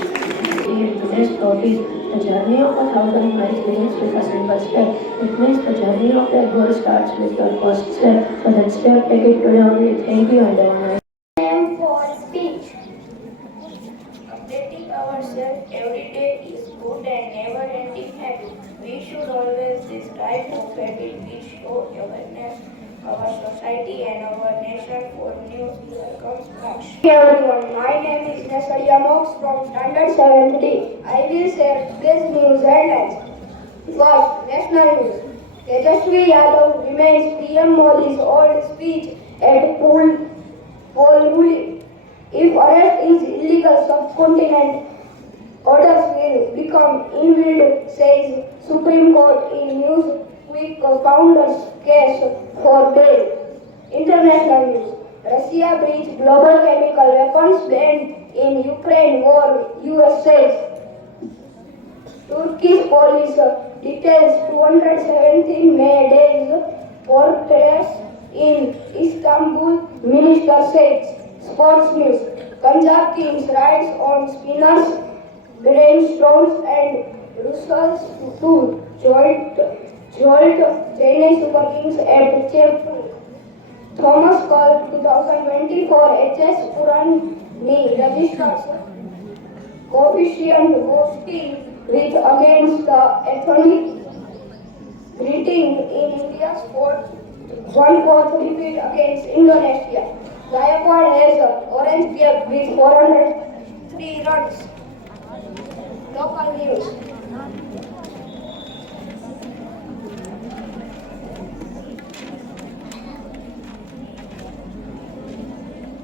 Today's thought is the journey of 1,000 miles begins with a simple step. It means the journey of that goal starts with your first step. So that step, take it today only. Thank you and have a nice Time for speech. Updating ourselves every day is good and never-ending habit. We should always strive for habit which show awareness our society and our nation for news. Here comes Mox. Hey everyone, my name is Nasaria Mox from Standard 7th D. I will share today's news headlines. First, national news. Tejasvi Yadav remains PM Modi's old speech at Polhuli. If arrest is illegal, subcontinent orders will become invalid, says Supreme Court in Newsweek founders case for bail. International news. Russia breached global chemical weapons ban in Ukraine war, US says. Turkish police details 217 May days portraits in Istanbul, minister says. Sports news. Punjab Kings rides on spinners Glenn Strong and Russell to jolt Chennai Super Kings at Jaipur. Thomas Cup 2024 HS Purani registers coefficient boosting with against the ethnic greeting in India's 1-4 defeat against Indonesia. Gaikwad has orange cap with 403 runs. Local news.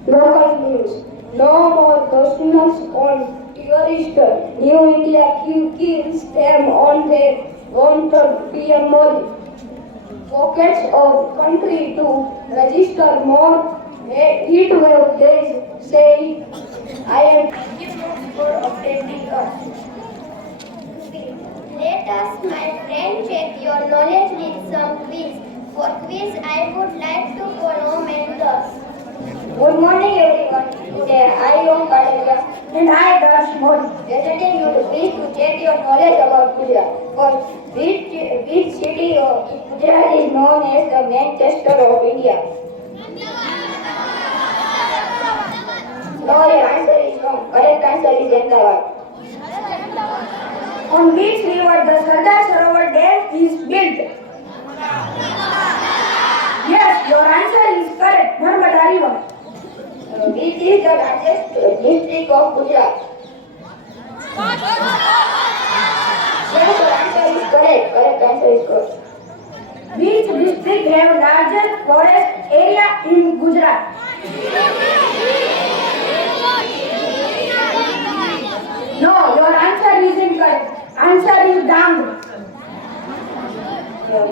Local news. No more customers on tourist. New India kills them on their own turf. PM Modi. Pockets of country to register more heat wave days, saying, I am thank you for updating us. Let us, my friend, check your knowledge with some quiz. For quiz, I would like to follow mentors. Good morning, everyone. Today, I am Kadaria and I Darsh Modi, presenting you the quiz to check your knowledge about Gujarat. First, which city of Gujarat is known as the Manchester of India? No, your answer is wrong. Correct answer is Ahmedabad. On which river the Sardar Sarovar Dam is built? Yes, your answer is correct. Narmada River. Which is the largest district of Gujarat? Yes, your answer is correct. Correct answer is correct. Which district have largest forest area in Gujarat? No, your answer is incorrect. Answer is Dang.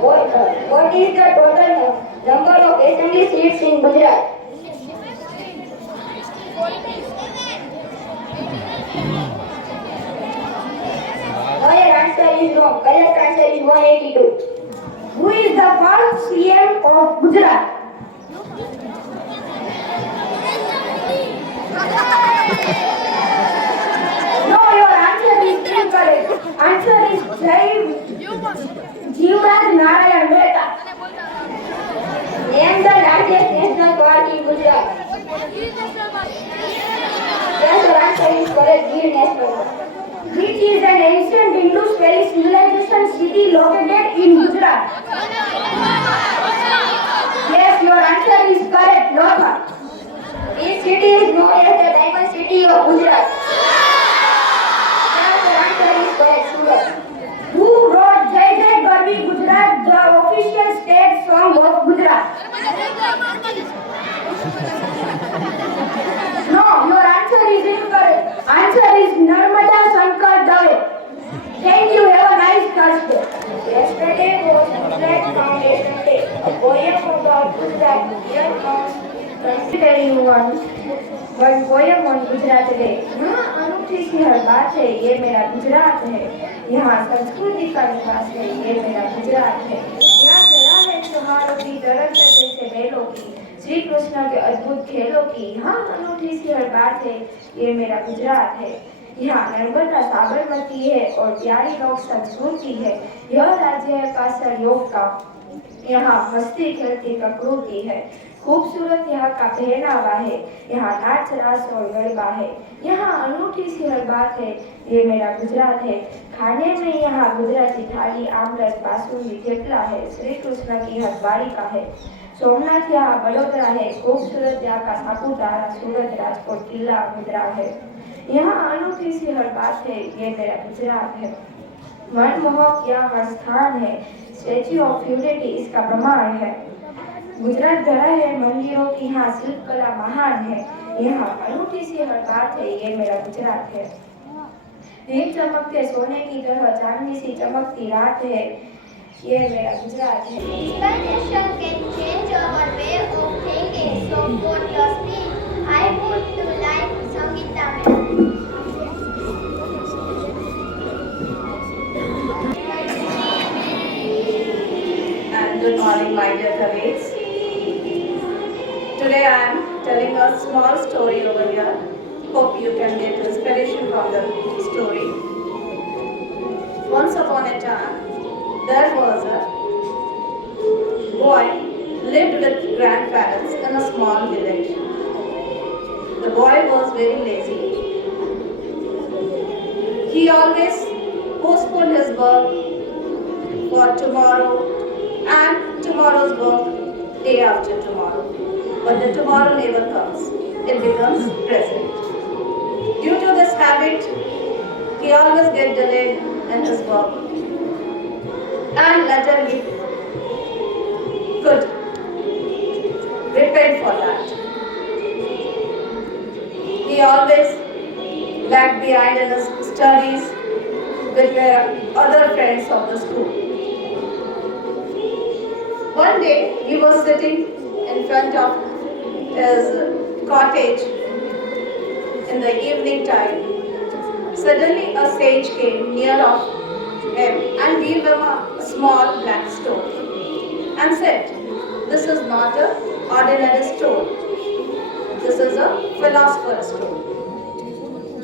What is the total number of assembly seats in Gujarat? No, your answer is wrong. Correct answer is 182. Who is the first CM of Gujarat? No, your answer is incorrect. Answer is Jivraj Narayan Mehta. Name the largest national park in Gujarat. Yes, your answer is correct. Gir National Park. Which is an ancient Indus Valley civilization city located in Gujarat? Yes, your answer is correct. Lotha. This city is known as the Diamond City of Gujarat. Yes, your answer is correct. Surat. Who wrote Jai Jai Garvi Gujarat, the official state song of Gujarat? No, your answer is incorrect. Answer is Narmada Shankar Dave. Thank you. Have a nice Thursday. Yesterday was Gujarat Foundation Day. A poem about Gujarat. Here comes considering one poem on Gujarat Day. यहाँ अनूठी सी हर बात है, ये मेरा गुजरात है. यहाँ संस्कृति का विकास है, ये मेरा गुजरात है. यहाँ जरा है त्योहारों की तरंग जैसे बैलों की, श्री कृष्ण के अद्भुत खेलों की. यहाँ अनूठी सी हर बात है, ये मेरा गुजरात है. यहाँ नर्मदा साबरमती है और प्यारी लोक संस्कृति है। यह राज्य है कासर योग का। यहाँ हंसती खेलती प्रकृति है। खूबसूरत यहाँ का पहनावा है। यहाँ नाच रास और गरबा है। यहाँ अनूठी सी हर बात है। ये मेरा गुजरात है। खाने में यहाँ गुजराती थाली, आमरस, बासुंदी, थेपला है। श्री कृष्ण की हर द्वारिका है। सोमनाथ यहाँ बड़ोदरा है। खूबसूरत यहाँ का सापुतारा, सूरत, राजकोट किला, मुद्रा है। यहाँ अनूठी सी हर बात है। ये मेरा गुजरात है। मनमोहक यहाँ हर स्थान है। स्टेच्यू ऑफ यूनिटी इसका प्रमाण है। गुजरात भरा है मंदिरों की, यहाँ शिल्प कला महान है। यहाँ अनूठी सी हर बात है। ये मेरा गुजरात है। दिन चमकते सोने की तरह चांदनी सी चमकती रात है। ये मेरा गुजरात है। Inspiration can change our way of thinking. So for your speech, I would like Sangeeta ma'am. And good morning, my dear colleagues. Today I am telling a small story over here. Hope you can get inspiration from the story. Once upon a time, there was a boy lived with grandparents in a small village. The boy was very lazy. He always postponed his work for tomorrow and tomorrow's work day after tomorrow. But the tomorrow never comes. It becomes present. Due to this habit, he always gets delayed in his work. And later he could repent for that. He always lagged behind in his studies with the other friends of the school. One day he was sitting in front of his cottage in the evening time. Suddenly a sage came near of him and gave him a small black stone and said, "This is not an ordinary stone. This is a philosopher's stone.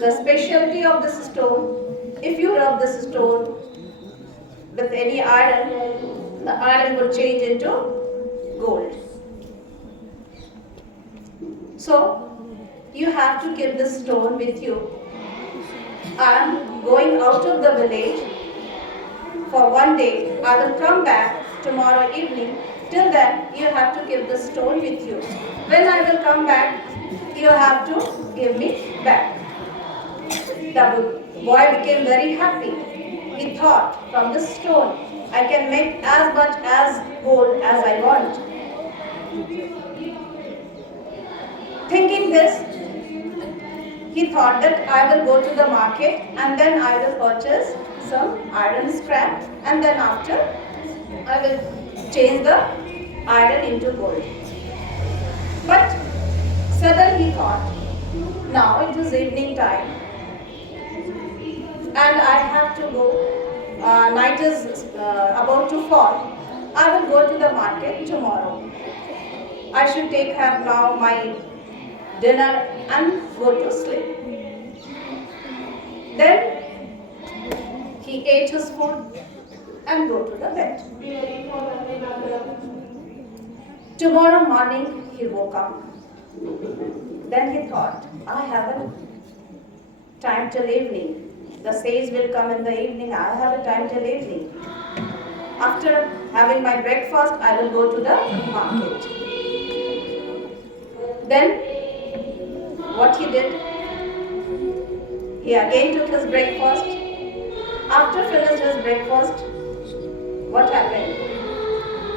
The specialty of this stone, if you rub this stone with any iron, the iron will change into gold. So, you have to keep this stone with you. I am going out of the village for one day. I will come back tomorrow evening. Till then, you have to keep the stone with you. When I will come back, you have to give me back." The boy became very happy. He thought, from this stone, I can make as much as gold as I want. Thinking this, he thought that I will go to the market and then I will purchase some iron scrap and then after I will change the iron into gold. But suddenly he thought, now it is evening time and I have to go. Night is about to fall. I will go to the market tomorrow. I should take have now my dinner and go to sleep. Then he ate his food and go to the bed. Tomorrow morning he woke up. Then he thought, I have a time till evening. The sage will come in the evening. I have a time till evening. After having my breakfast, I will go to the market. Then what he did, he again took his breakfast. After finished his breakfast, what happened?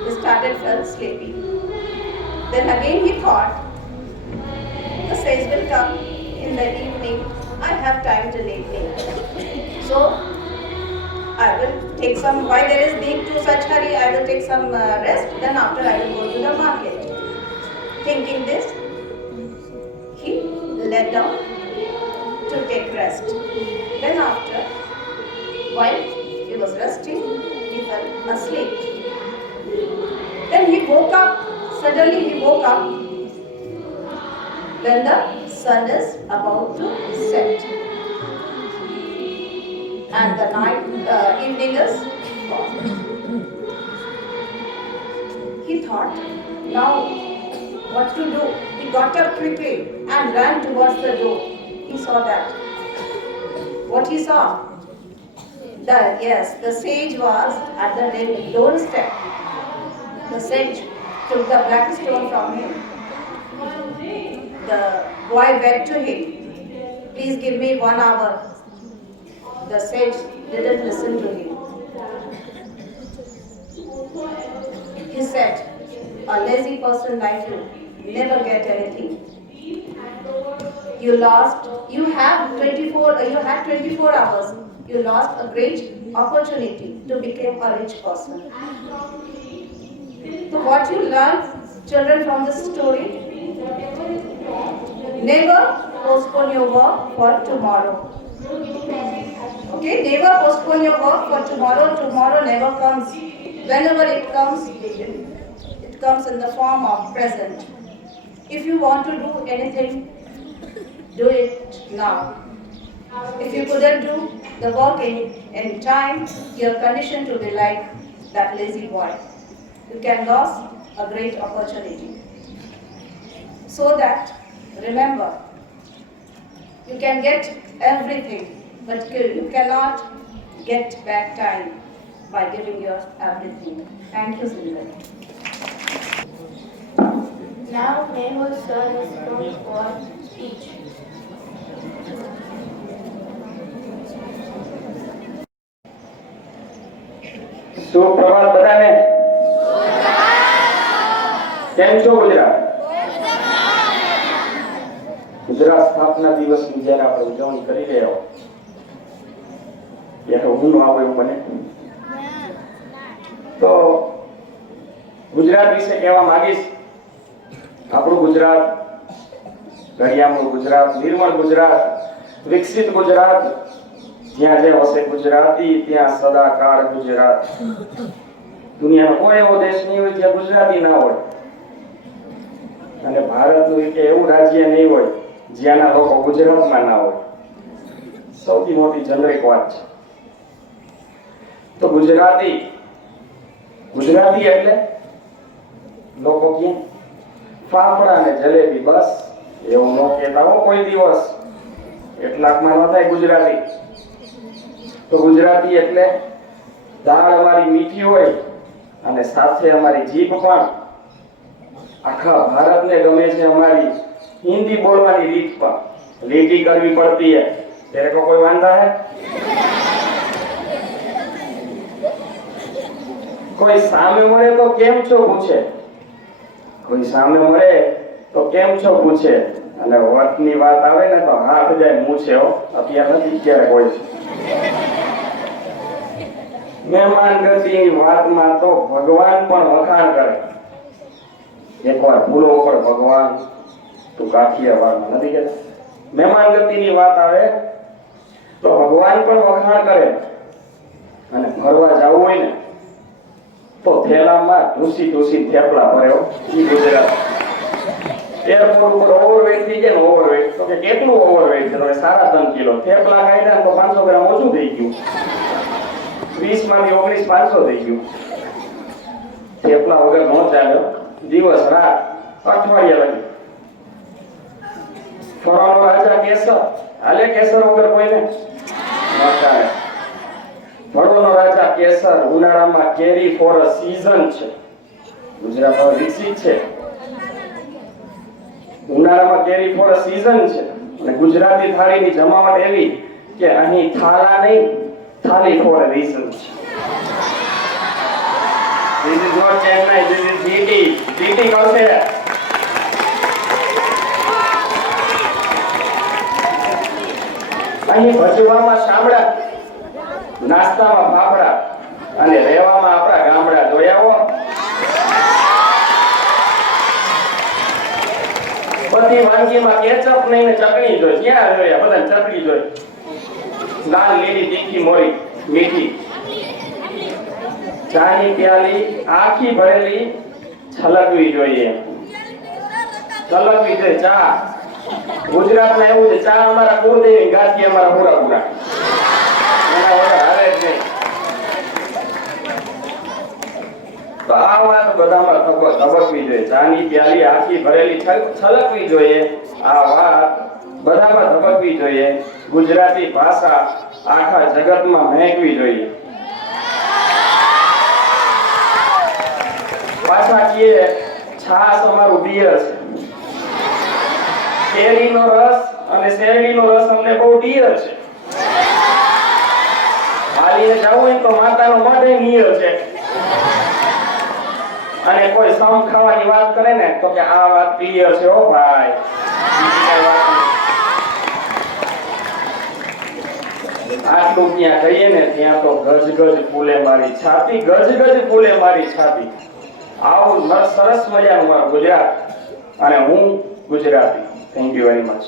He started felt sleepy. Then again he thought, the sage will come in the evening. I have time till evening. So I will take some, why there is need to such hurry, I will take some rest. Then after I will go to the market. Thinking this, he lay down to take rest. Then after, while he was resting, he fell asleep. Then he woke up, suddenly he woke up when the sun is about to set. and the evening is fast. He thought, now what to do? He got up quickly and ran towards the door. He saw that. What he saw? The sage was at the doorstep. The sage took the black stone from him. The boy begged to him, please give me 1 hour. The sage didn't listen to him. He said, a lazy person like you never get anything. You had 24 hours. You lost a great opportunity to become a rich person. So what you learn, children, from this story? Never postpone your work for tomorrow. Okay, never postpone your work for tomorrow. Tomorrow never comes. Whenever it comes, it comes in the form of present. If you want to do anything, do it now. If you couldn't do the work in time, you're conditioned to be like that lazy boy. You can lose a great opportunity. So that, remember, you can get everything, but you cannot get back time by giving your everything. Thank you, Sindhu. Now Mehul sir is known for speech. સુપ્રભાત બધાને. કેમ છો ગુજરાત? ગુજરાત સ્થાપના દિવસની જ્યારે આપણે ઉજવણી કરી રહ્યા હોય ત્યારે ઊંઘ આવે એવું બને તો ગુજરાત વિશે કહેવા માંગીશ. આપણું ગુજરાત, ઘડિયાળનું ગુજરાત, નિર્મળ ગુજરાત, વિકસિત ગુજરાત, જ્યાં જે વસે ગુજરાતી ત્યાં સદાકાળ ગુજરાત. દુનિયાનો કોઈ એવો દેશ નહીં હોય જ્યાં ગુજરાતી ના હોય, અને ભારતનું એક એવું રાજ્ય નહીં હોય જ્યાંના લોકો ગુજરાતમાં ના હોય. સૌથી મોટી જનરિક વાત છે. તો ગુજરાતી એટલે લોકો કે ફાફડા અને જલેબી, બસ એવું ન કહેતા હો કોઈ દિવસ. એટલાકમાં ન થાય ગુજરાતી. તો ગુજરાતી એટલે દાળ અમારી મીઠી હોય અને સાથે અમારી જીભ પણ આખા ભારતને ગમે છે. અમારી હિન્દી બોલવાની રીત પણ લીટી કરવી પડતી હે ત્યારે કોઈ વાંધા હે? કોઈ સામે મળે તો કેમ છો પૂછે, કોઈ સામે મળે તો કેમ છો પૂછે, અને વટની વાત આવે ને તો હાથ જાય મૂછે. અત્યારે નથી, ક્યારે કોઈ છે. મહેમાન ગતિની વાતમાં તો ભગવાન પણ વખાણ કરે. એકવાર ભૂલો ઉપર ભગવાન તું કાઠિયાવાડમાં નથી કહેતા. મહેમાન ગતિની વાત આવે તો ભગવાન પણ વખાણ કરે. અને ફરવા જવું હોય ને તો થેલામાં ઢૂસી થેપલા ભર્યો. ગુજરાત એરપોર્ટ ઉપર ઓવરવેટ થઈ જાય ને, ઓવરવેટ તો કે કેટલું ઓવરવેટ છે? તો 3.5 કિલો થેપલા કાઢ્યા તો 500 ગ્રામ ઓછું થઈ ગયું. 20 માંથી 19 500 થઈ ગયું. થેપલા વગર ન ચાલ્યો દિવસ રાત, અઠવાડિયા લગી. ફરવાનો રાજા કેસર હાલે, કેસર વગર કોઈને ન ચાલે. ફળોનો રાજા કેસર. ઉનાળામાં કેરી ફોર અ સીઝન છે. ગુજરાત હવે વિકસિત છે. ઉનાળામાં કેરી ફોર અ સીઝન છે. અને ગુજરાતી થાળીની જમાવટ એવી કે અહીં થાળા નહીં, થાળી ફોર અ રીઝન છે. This is not Chennai, this is GT. GT કરશે. અહીં ભજવામાં શામળા, નાસ્તામાં ફાફડા અને રહેવામાં આપણા ગામડા. જોયા હો? બધી વાનગીમાં કેચઅપ નહીં ને ચટણી જોઈ. ક્યાં જોયા? બધા ચટણી જોઈ. લાલ, લીલી, તીખી, મોરી, મીઠી. ચાની પ્યાલી આખી ભરેલી છલકવી જોઈએ. છલકવી જોઈએ ચા. ગુજરાતમાં એવું છે, ચા અમારા કુળદેવી, ગાંઠી અમારા પૂરા. એના ચાની પ્યાલી આખી ભરેલી છલકવી જોઈએ. આ વાત બધામાં ધબકવી જોઈએ. ગુજરાતી ભાષા આખા જગતમાં મહેકવી જોઈએ. પાછા કીએ છાસ અમારું બિયર છે. કેરીનો રસ અને શેરડીનો રસ અમને બહુ ડિયર છે. હાલીને જવું હોય તો માતાનો મઢ નિયર છે. અને કોઈ સમ ખાવાની વાત કરે ને તો કે આ વાત ક્લિયર છે હો ભાઈ. આટલું ત્યાં કહીએ ને ત્યાં તો ગજ ગજ ફૂલે મારી છાતી, ગજ ગજ ફૂલે મારી છાતી. આવું સરસ મજાનું મારું ગુજરાત અને હું Gujarati. Thank you very much.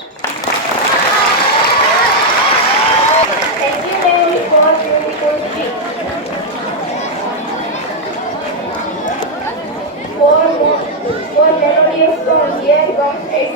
Thank you, Daddy, for beautiful speech. For melodious song, here comes it.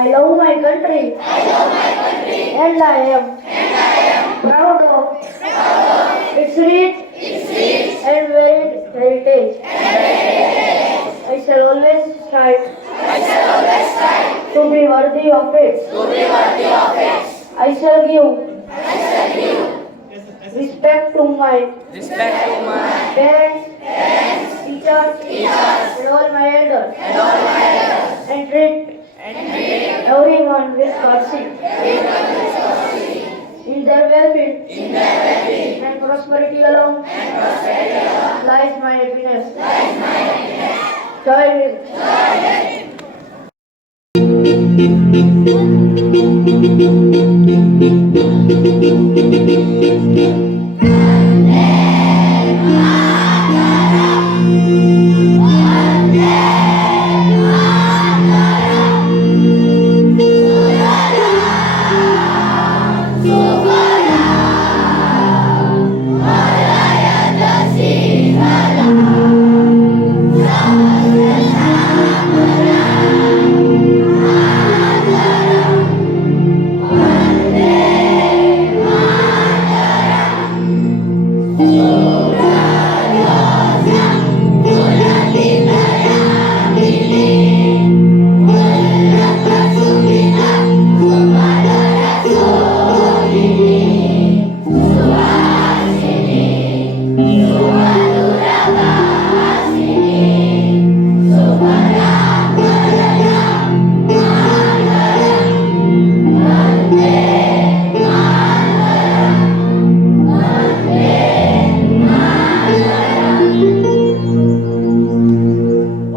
I love my country. And I am proud of its rich and varied heritage. I shall always strive to be worthy of it. I shall give respect to my parents, teachers, and all my elders, and treat everyone with courtesy. In their well-being and prosperity alone lies my happiness. Joy will.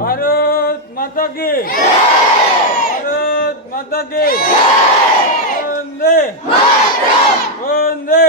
Bharat माता की भारत माता की वंदे वंदे